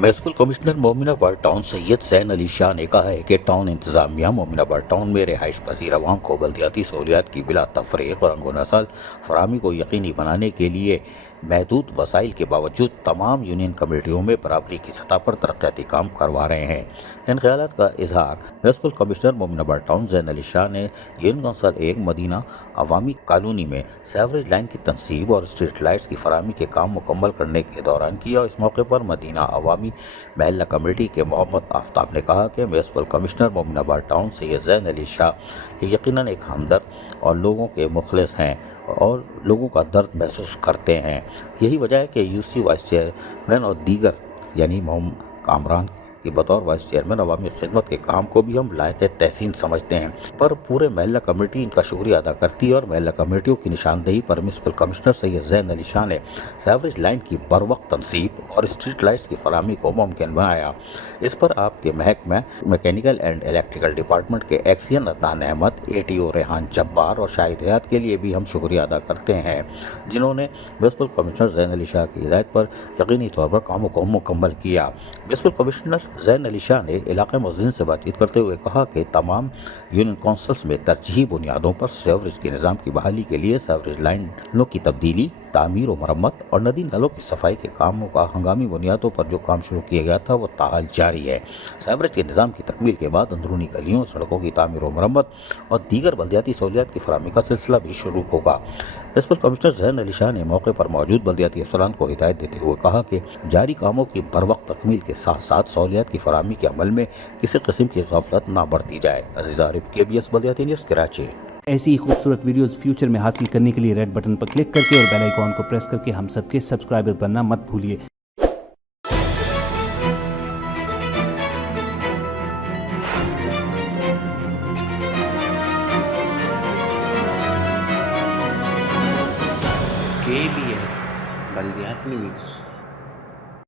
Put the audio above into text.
Municipal commissioner Mominabad town Syed Zain Ali Shah ने कहा है कि टाउन इंतजामिया मोमिनाबाद टाउन में रिहाइश पजीर अवाम को बल्दियाती सहूलियात की बिला तफरीक और अंगो नसल फराहमी को यकीनी बनाने के लिए महदूद वसाइल के बावजूद तमाम यूनियन कमेटियों में बराबरी की सतह पर तरक्याती काम करवा रहे हैं। इन ख्यालात का इजहार म्यूनसिपल कमिश्नर मोमिनाबाद टाउन ज़ैन अली शाह ने यूनियन कौंसल 1 मदीना अवामी कॉलोनी में सेवरेज लाइन की तनसीब और स्ट्रीट लाइट्स की फराहमी के काम मुकम्मल करने के दौरान किया। इस मौके पर मदीना अवामी महल्ला कमेटी के मोहम्मद आफ्ताब ने कहा कि municipal commissioner Mominabad town Syed Zain Ali Shah यकीनन एक हमदर्द और लोगों के मुखलिस हैं और लोगों का दर्द महसूस करते हैं। यही वजह है कि यूसी वाइस चेयरमैन और दीगर यानी मोहम्मद कामरान कि बतौर वाइस चेयरमैन अवामी खिदमत के काम को भी हम लायक तहसीन समझते हैं, पर पूरे महल्ला कमेटी इनका शुक्रिया अदा करती है और महल्ला कमेटियों की निशानदेही पर म्यूनसिपल कमिश्नर सैयद ज़ैन अली शाह ने सेवरेज लाइन की बर वक्त तनसीब और स्ट्रीट लाइट्स की फराहमी को मुमकिन बनाया। इस पर आपके महकमा मैकेनिकल एंड इलेक्ट्रिकल डिपार्टमेंट के एक्सियन अदनान अहमद, ATO रेहान जब्बार और शाहिद हयात के लिए भी हम शुक्रिया अदा करते हैं, जिन्होंने म्यूनसिपल कमिश्नर ज़ैन अली शाह की हिदायत पर यकीनी तौर पर कामों को मुकम्मल किया। म्यूनसिपल कमिश्नर ज़ैन अली शाह ने इलाके मुअज़्ज़िन से बातचीत करते हुए कहा कि तमाम यूनियन काउंसिल्स में तरजीही बुनियादों पर सीवरेज के निज़ाम की बहाली के लिए सीवरेज लाइनों की तब्दीली, तामीर और मरम्मत और नदी नालों की सफाई के कामों का हंगामी बुनियादों पर जो काम शुरू किया गया था वो ताहाल जारी है। सीवरेज के निज़ाम की तकमील के बाद अंदरूनी गलियों, सड़कों की तामीर और मरम्मत और दीगर बल्दियाती सहूलियात की फराहमी का सिलसिला भी शुरू होगा। म्यूनसिपल कमिश्नर ज़ैन अली शाह ने मौके पर मौजूद बल्दियाती अफसरान को हिदायत देते हुए कहा कि जारी कामों की बर वक्त तकमील के साथ साथ सहूलियात की फराहमी के अमल में किसी किस्म की गफलत ना बरती जाए। अजीज़ आरिफ, KBS बल्दियाती न्यूज़, कराची। ऐसी ही खूबसूरत वीडियोस फ्यूचर में हासिल करने के लिए रेड बटन पर क्लिक करके और बेल आइकॉन को प्रेस करके हम सबके सब्सक्राइबर बनना मत भूलिए। KBS बल्दियाती न्यूज़।